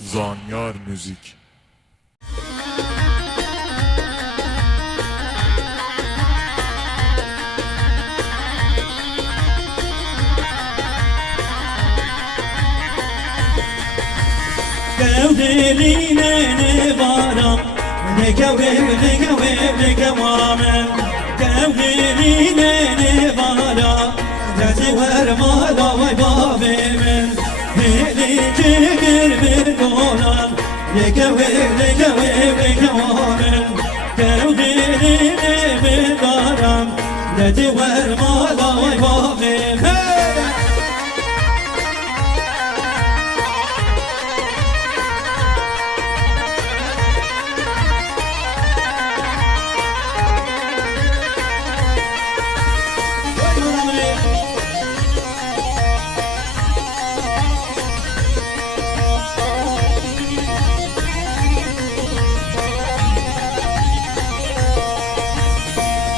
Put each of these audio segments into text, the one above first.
Zanyar Müzik. Gevdeline ne varam, ne gevamem. Gevdeline ne varam, Reziver mala vay babemen. Heli çekir bir dolan, ne gevamem. Gevdeline bir varam, Reziver mala vay babemen.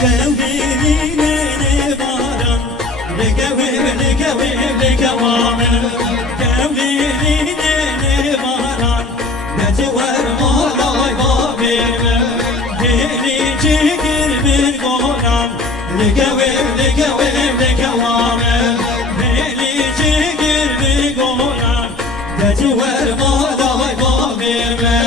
Gevdeline ne varan, ne gevamem. Gevdeline ne varan, Reziver mala vay babemen. Heli çekir bir dolan, ne gevamem. Heli çekir bir dolan, Reziver mala vay babemen.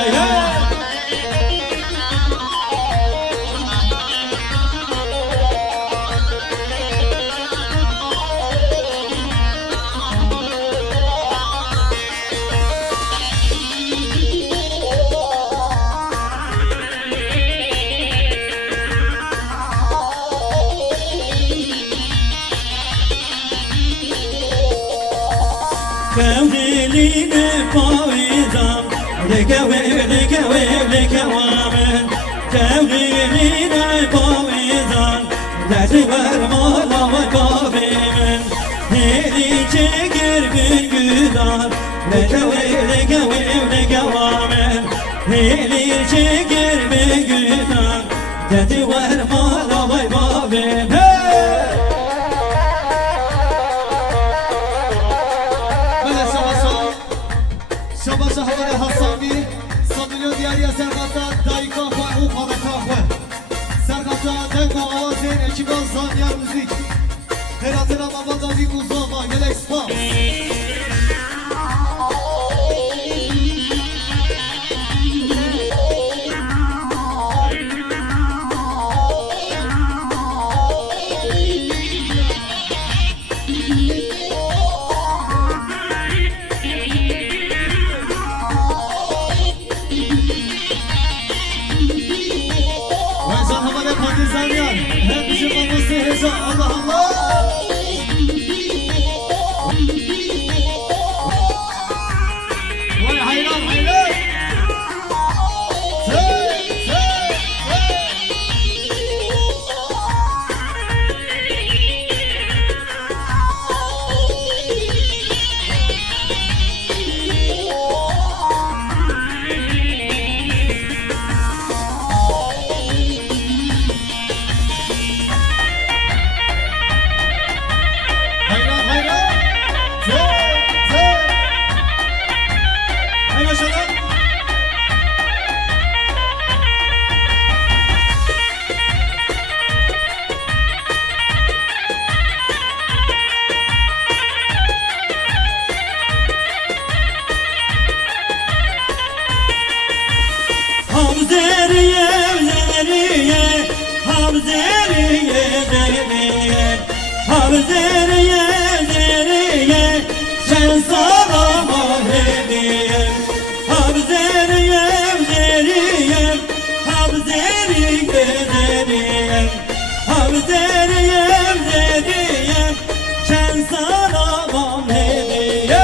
Gevdeline pavizam, ne gevamem. Gevdeline pavizam, Reziver mala vay babemen. Heli çekir bir güzel, ne gevamem. Heli çekir bir güzel, Reziver mala vay babemen. شباش هوای حسابی سامیلو دیاری سرقاطا دایکا و او پاکا و سرقاطا دنگ آوازین اکیبا زانیار موزیک خیراتنا بابا داوی گوزاما گلکس پاپ Allah Allah. Vay hayran hayran. Hamzeriye, Zeriye, Hamzeriye, Zeriye, Hamzeriye, Zeriye, sen salama hediye. Hamzeriye, Zeriye, Hamzeriye, Zeriye, Hamzeriye, Zeriye, sen salama hediye.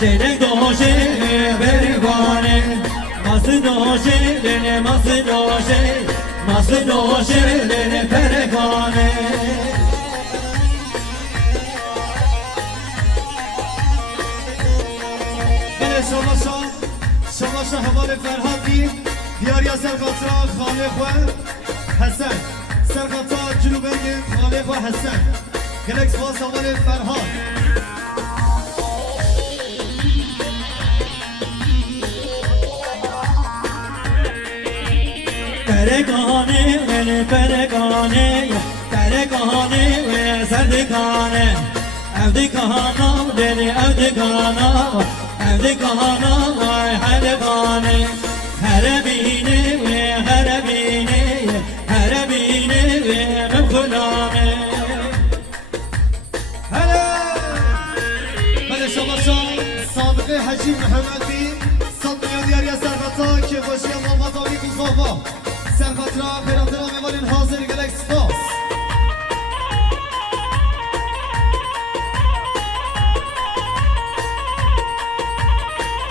Çelenk doşe bervane, Ması doşe, نوشن پرگانه بله شماشا حوال فرهادی دیاری سرقاطرا خاله خواه حسن سرقاطرا جنوبنگ خاله خواه حسن گلکس باز حوال فرهاد پرگانه و پرگانه پرگانه و سردگانه افدگانا دل افدگانا افدگانا و حرگانه هربینه و هربینه هربینه و مخلامه بله شماشا صادق حجی محمدی صد دیاری سرقاطرا که باشی محمد آقای کوزاوا سرقاطرا خیراترا میوالین حاضر گلکس باز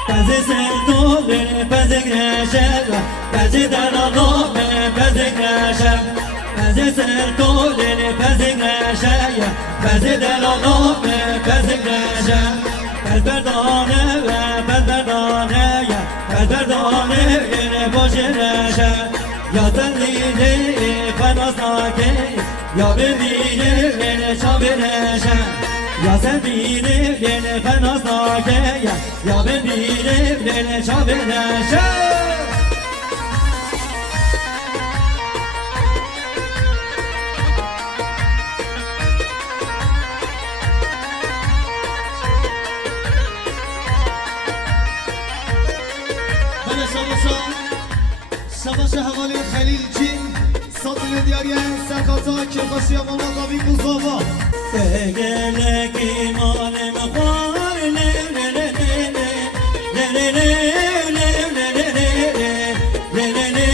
Pazı sendolun pazı güneşe Pazı daralım pazı güneşe Pazı sendolun pazı güneşe Pazı daralım pazı güneşe Pazberdane ve pazberdane Pazberdane yine boş güneşe Ya zellili fanasake Ya bebili yine şabineşe Ya sen bilir beni fenasake Ya ben bilir beni çabineşe بله شباشا حوالی خلیلچی صد دیاری سرقاطرا که باشی محمد آقای کوزاوا Sevgelek imanım var le le le le le le le le le le le le le le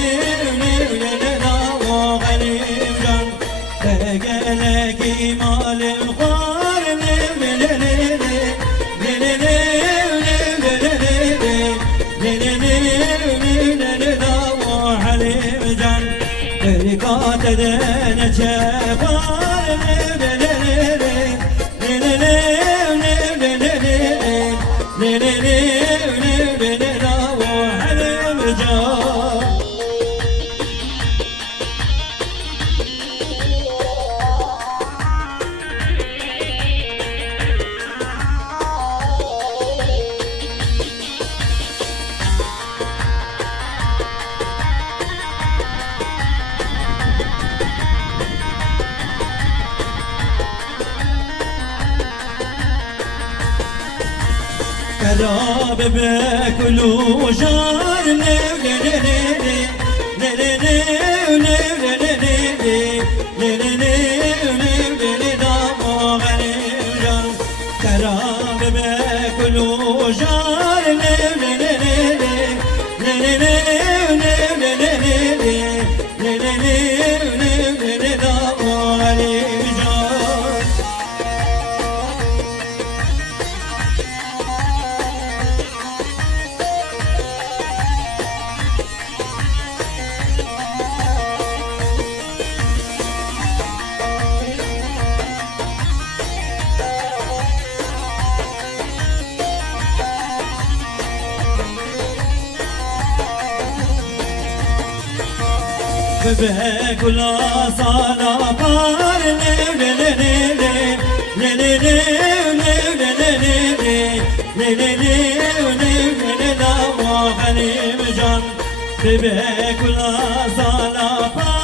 le le la o galim can Sevgelek imanım var le le le le le le le le le le le le le le la o galim can Berikat edene çevar le le Kerab bekulu jar le le le le le le le le le le le le le da o galim jar Kerab bekulu jar le le le le le le le le le le le da o galim jar Bebek ula sana par le le le le le le le le le le le le le le le la o halim can Bebek ula sana par